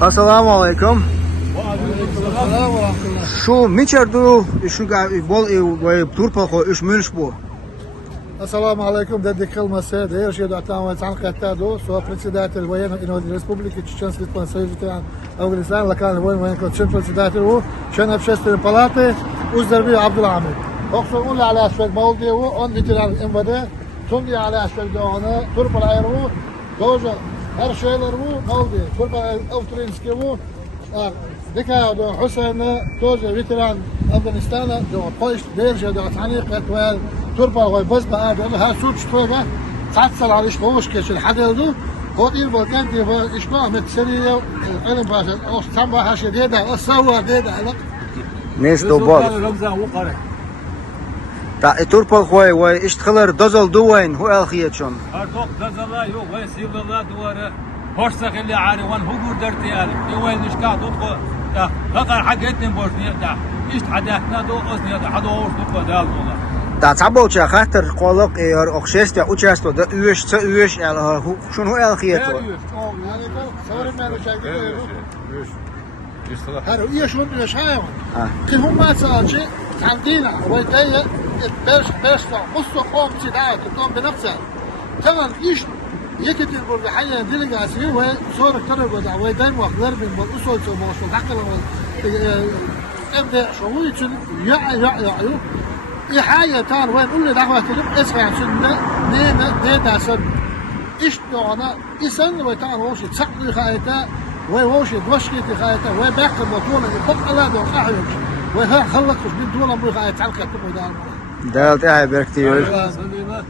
Assalamu alaikum. Selam ve rahmetullah. Şu miçerdu şu bol ve turpa iş mülş bu. Assalamu alaikum dedi kılması değer şeyde atama tanqatta do so председатель военно-инвалидной республики Чеченский союз ветеранов Афганистана локальный военно-военный член председатель و член общественной палаты Уздерби Абдулhamid. Oqso'l ala asfalt mavdi و on veteran MVD Tundi ala asfalt doğanı turpa ayru doja her şeyler bu mavdi turpa avtrinski bu ذكاء دو حسن توجه فيتران أفغانستان دو قيش ديرجة دو تعنيق أتوال تربة وبس بقى ها سوق شطوجة تعتصل على إشقوش كش الحدث دو هو إير بلكان دي إشقاء متسرية أنا باشا أو سامبا هاشة ديدا أصور ديدا أنا Nes do bol. Ta turpa khoy ve iştxalar dazal duwayn hu alkhiyatshon. هردوق دزلا يو ويسيب الله دواره فرصة اللي عاري وان هو قدرتي يعني وين نشكا دوقو فقر حقتني بوشني دا إيش حدثنا دو أصني دا حدو أوش دوقو دال والله Ta tabocha khater qoloq yor oqshesta uchasto da üyeş ta üyeş al shun hu alkhiyat. يعني صور ما مشاكل هذا إيش شو إيش هاي كل هم ما صار شيء عندنا ويتايا بس مصر قوم سداية تقوم بنفسها كمان إيش يكتب بالحياة ديلجاسي هو صور كتر وده ويدين وأخبار من الأصول ثم وصل حقنا إبدأ شوي شن يا إحياء تان وين كل دعوة تلف إسمع سنة نينا سن إيش نوعنا إسن ويتان وش تسقي خايته وش دوشكي خايته وباقي المطولة يبقى لا دور أحيوش وها خلق من دولة مخايت على كتب ودان Dalt ay berkti yor. سليمة